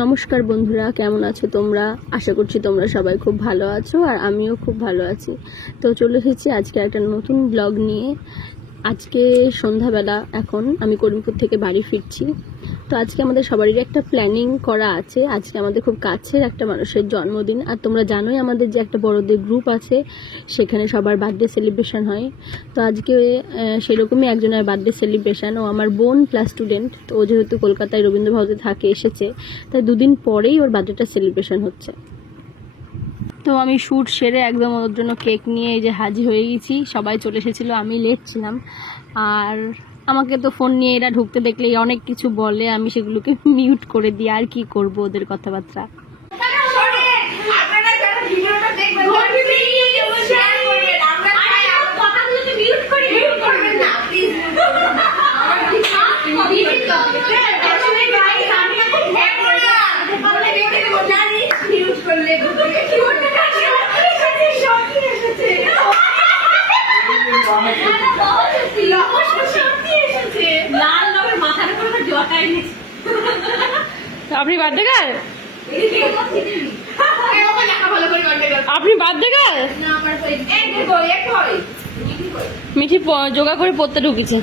নমস্কার বন্ধুরা, কেমন আছো তোমরা? আশা করছি তোমরা সবাই খুব ভালো আছো আর আমিও খুব ভালো আছি। তো চলে এসেছি আজকে একটা নতুন ব্লগ নিয়ে। আজকে সন্ধ্যাবেলা এখন আমি করিমপুর থেকে বাড়ি ফিরছি। তো আজকে আমাদের সবারই একটা প্ল্যানিং করা আছে। আজকে আমাদের খুব কাছের একটা মানুষের জন্মদিন। আর তোমরা জানোই আমাদের যে একটা বড়দের গ্রুপ আছে, সেখানে সবার বার্থডে সেলিব্রেশন হয়। তো আজকে সেরকমই একজনের বার্থডে সেলিব্রেশন ও আমার বোন প্লাস স্টুডেন্ট তো ও যেহেতু কলকাতায় রবীন্দ্র ভবনে থাকে, এসেছে। তাই দুদিন পরেই ওর বার্থডেটা সেলিব্রেশন হচ্ছে। তো আমি শ্যুট সেরে একদম ওর জন্য কেক নিয়ে এই যে হাজির হয়ে গেছি। সবাই চলে এসেছিল, আমি লেট ছিলাম। আর আমাকে তো ফোন নিয়ে এরা ঢুকতে দেখলেই অনেক কিছু বলে আমি সেগুলোকে মিউট করে দিই আর কি করব ওদের কথাবার্তা? আপনারা যারা আপনি বার্থডে গার্ল? এদিকে ওকে দেখা ভালো করে করবে আপনি একটু করে মিঠি যোগা করে পড়তে ঢুকেছে।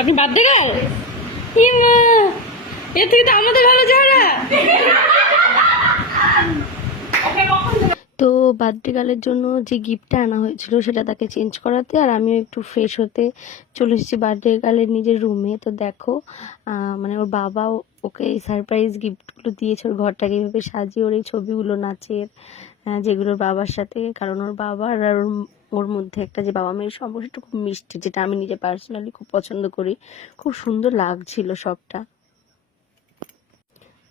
আপনি বার্থডে গার্ল? এর থেকে তো আমাদের ভালো চেহারা ওকে কখন তো বার্থডে গার্লের জন্য যে গিফটটা আনা হয়েছিল সেটা তাকে চেঞ্জ করাতে আর আমিও একটু ফ্রেশ হতে চলে এসেছি বার্থডে গার্লের নিজের রুমে তো দেখো মানে ওর বাবা ওকে এই সারপ্রাইজ গিফটগুলো দিয়েছে, ওর ঘরটাকে এইভাবে সাজিয়ে ওর এই ছবিগুলো নাচের যেগুলোর বাবার সাথে। কারণ ওর বাবার আর ওর- ওর মধ্যে একটা যে বাবা মেয়ের সম্পর্কটা খুব মিষ্টি, যেটা আমি নিজে পার্সোনালি খুব পছন্দ করি। খুব সুন্দর লাগছিল সবটা।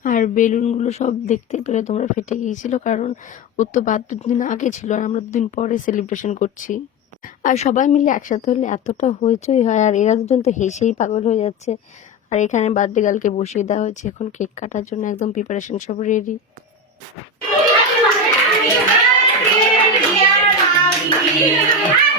আর বেলুনগুলো সব দেখতে পেলে তোমরা ফেটে গিয়েছিল কারণ ওর তো বাদ দুদিন আগে ছিল আর আমরা দুদিন পরে সেলিব্রেশন করছি আর সবাই মিলে একসাথে হলে এতটা হইচই হয় আর এরা দুজন তো হেসেই পাগল হয়ে যাচ্ছে আর এখানে বার্থডে গার্লকে বসিয়ে দেওয়া হয়েছে এখন কেক কাটার জন্য একদম প্রিপারেশন সব রেডি এই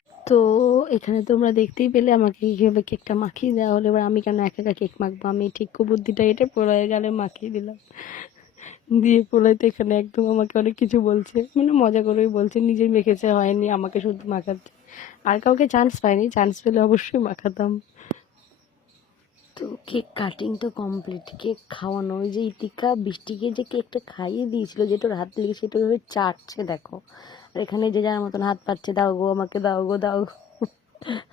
তো এখানে তোমরা দেখতেই পেলে আমাকে কীভাবে কেকটা মাখিয়ে দেওয়া হলো। এবার আমি কেন একা একা কেক মাখবো? আমি ঠিক বুদ্ধিটা এটা পোড়ায় গেলে মাখিয়ে দিলাম। দিয়ে পোড়াইতে এখানে একদম আমাকে অনেক কিছু বলছে। মানে মজা করেই বলছে নিজে মেখেছে হয়নি, আমাকে শুধু মাখাচ্ছে আর কাউকে চান্স পাইনি চান্স পেলে অবশ্যই মাখাতাম। তো কেক কাটিং তো কমপ্লিট কেক খাওয়ানো, ওই যে ইতিকা বৃষ্টিকে যে কেকটা খাইয়ে দিয়েছিল যেটা হাত লেগে সেটা চাটছে দেখো। এখানে যে যার মতন হাত পাচ্ছে, দাও গো, আমাকে দাও গো দাও গো।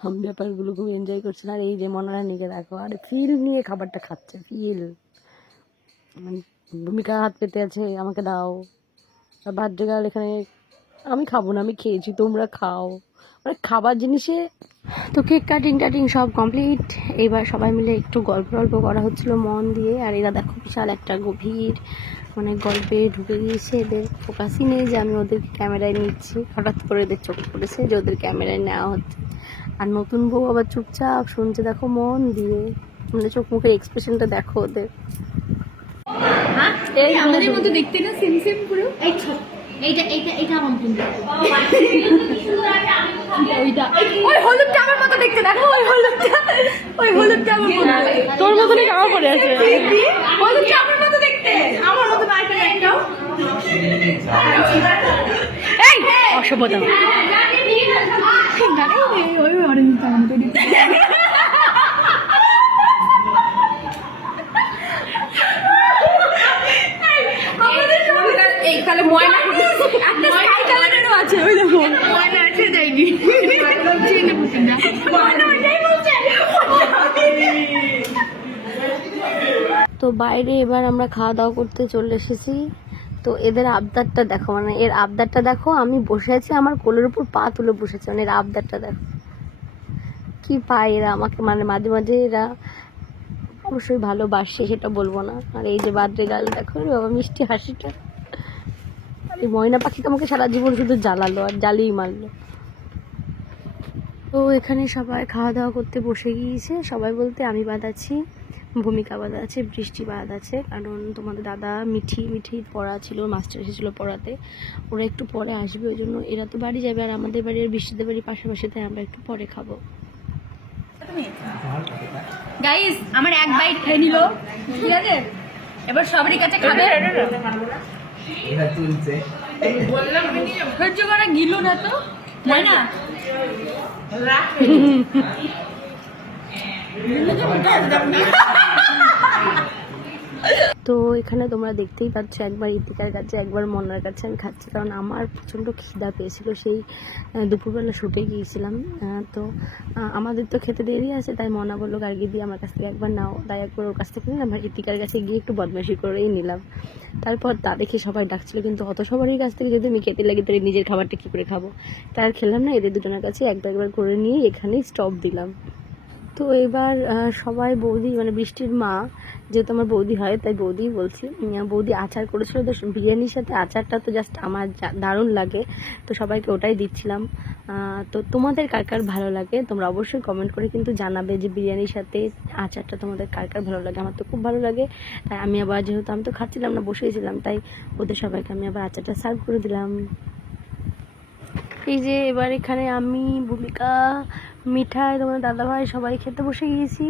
আমি ব্যাপারগুলো খুব এনজয় করছি আর এই যে মনারা নিকে দেখো, আর ফিল নিয়ে খাবারটা খাচ্ছে ফিল ভূমিকা হাত পেতে আছে, আমাকে দাও। আর বার্থডে গার্ল এখানে, আমি খাব না, আমি খেয়েছি, তোমরা খাও। খাবার জিনিসে তো কেক কাটিং টাটিং সব কমপ্লিট এবার সবাই মিলে একটু গল্প গল্প করা হচ্ছিল মন দিয়ে। আর এরা দেখো বিশাল একটা গভীর মানে গল্পে ঢুকে গিয়েছে। এদের ফোকাসই নেই যে আমি ওদের ক্যামেরায় নিচ্ছি। হঠাৎ করে এদের চোখ পড়েছে যে ওদের ক্যামেরায় নেওয়া হচ্ছে। আর নতুন বউ আবার চুপচাপ শুনছে দেখো মন দিয়ে। মানে চোখ মুখের এক্সপ্রেশনটা দেখো ওদের। এই আমাদের মতো দেখতে না? সেম সেম পুরো? এইটা এইটা এইটা আমার মতন দেখতে। ওইটা ওই হলুদটা আমার মতো দেখতে দেখো ওই হলুদটা ওই আমার মতো তোর মতনই জামা পরে আছে। আমার মতো দেখতে। আমার মতো একটাও এই অসভ্যতা। ওই অরেঞ্জটা আমার মতো দেখতে এই তাহলে ময়না একটা স্কাই কালারেরও আছে ওই দেখো। ময়না আছে ময়না ওইটাই বলছে তো বাইরে এবার আমরা খাওয়া দাওয়া করতে চলে এসেছি। তো এদের আবদারটা দেখো মানে এর আবদারটা দেখো, আমি বসে আছি, আমার কোলের উপর পা তুলে বসেছে মানে এর আবদারটা দেখো। কি পায় এরা আমাকে মানে মাঝে মাঝে এরা অবশ্যই ভালোবাসে, সেটা বলব না। আর এই যে বাদ্রে গাল দেখো বাবা, মিষ্টি হাসিটা। এই ময়না পাখি তো আমাকে সারা জীবন শুধু জ্বালালো আর জ্বালিয়ে মারলো। তো এখানে সবাই খাওয়া দাওয়া করতে বসে গিয়েছে। সবাই বলতে আমি বাদ আছি। ভূমিকা বাদ আছে বৃষ্টি বাদ আছে। কারণ তোমাদের দাদা মিঠি মিঠি পড়া ছিল মাস্টার এসেছিল পড়াতে। ওরা একটু পরে আসবে ওই জন্য এরা তো বাড়ি যাবে আর আমাদের বাড়ি আর বৃষ্টিদের বাড়ি পাশাপাশি তাই আমরা একটু পরে খাব। গাইস আমার এক বাইট খেয়ে নিল। ঠিক আছে? এবার সবারই কাছে খাবে। সহ্য করা গিল না তো? তাই না? তো এখানে তোমরা দেখতেই পাচ্ছ একবার ইতিকার কাছে, একবার মনার কাছে আমি খাচ্ছি, কারণ আমার প্রচণ্ড খিদা পেয়েছিল। সেই দুপুরবেলা শুটে গিয়েছিলাম তো আমাদের তো খেতে দেরি আছে, তাই মনা বলল, গার্গি, দিয়ে আমার কাছ থেকে একবার নাও। তাই একবার ওর কাছ থেকে আর ইতিকার কাছে গিয়ে একটু বদমাশি করেই নিলাম। তারপর তা দেখে সবাই ডাকছিল, কিন্তু অত সবারই কাছ থেকে যদি আমি খেতে লাগি, তাহলে নিজের খাবারটা কী করে খাব? তাই খেলাম না, এদের দুজনের কাছে একবার একবার করে নিয়ে এখানেই স্টপ দিলাম। তো এবার সবাই বৌদি মানে বৃষ্টির মা, যেহেতু আমার বৌদি হয়, তাই বৌদি বলছি বৌদি আচার করেছিল, তো বিরিয়ানির সাথে আচারটা তো জাস্ট আমার দারুণ লাগে, তো সবাইকে ওটাই দিচ্ছিলাম। তো তোমাদের কার কার ভালো লাগে, তোমরা অবশ্যই কমেন্ট করে কিন্তু জানাবে যে বিরিয়ানির সাথে আচারটা তোমাদের কার কার ভালো লাগে, আমার তো খুব ভালো লাগে। তাই আমি আবার, যেহেতু আমি তো খাচ্ছিলাম না, বসেছিলাম, তাই ওদের সবাইকে আমি আবার আচারটা সার্ভ করে দিলাম। এই যে এবার এখানে আমি, ভূমিকা, মিঠাই তোমার দাদাভাই সবাই খেতে বসে গিয়েছি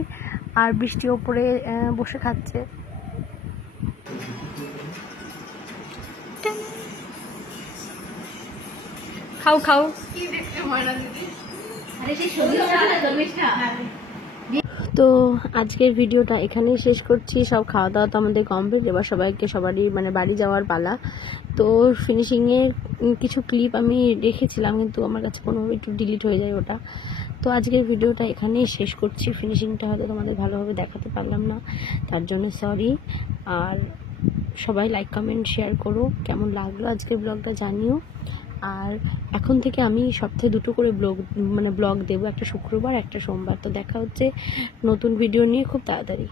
আর বৃষ্টি ওপরে বসে খাচ্ছে। খাও খাও। তো আজকের ভিডিওটা এখানেই শেষ করছি। সব খাওয়া দাওয়া তো আমাদের কমপ্লিট এবার সবাইকে সবারই মানে বাড়ি যাওয়ার পালা। তো ফিনিশিংয়ে কিছু ক্লিপ আমি রেখেছিলাম, কিন্তু আমার কাছে কোনোভাবে একটু ডিলিট হয়ে যায় ওটা। তো আজকের ভিডিওটা এখানেই শেষ করছি। ফিনিশিংটা হয়তো তোমাদের ভালোভাবে দেখাতে পারলাম না। তার জন্য সরি আর সবাই লাইক কমেন্ট শেয়ার করো। কেমন লাগল আজকের ব্লগটা জানিও। আর এখন থেকে আমি সপ্তাহে দুটো করে ব্লগ মানে ব্লগ দেবো, একটা শুক্রবার, একটা সোমবার। তো দেখা হচ্ছে নতুন ভিডিও নিয়ে খুব তাড়াতাড়ি।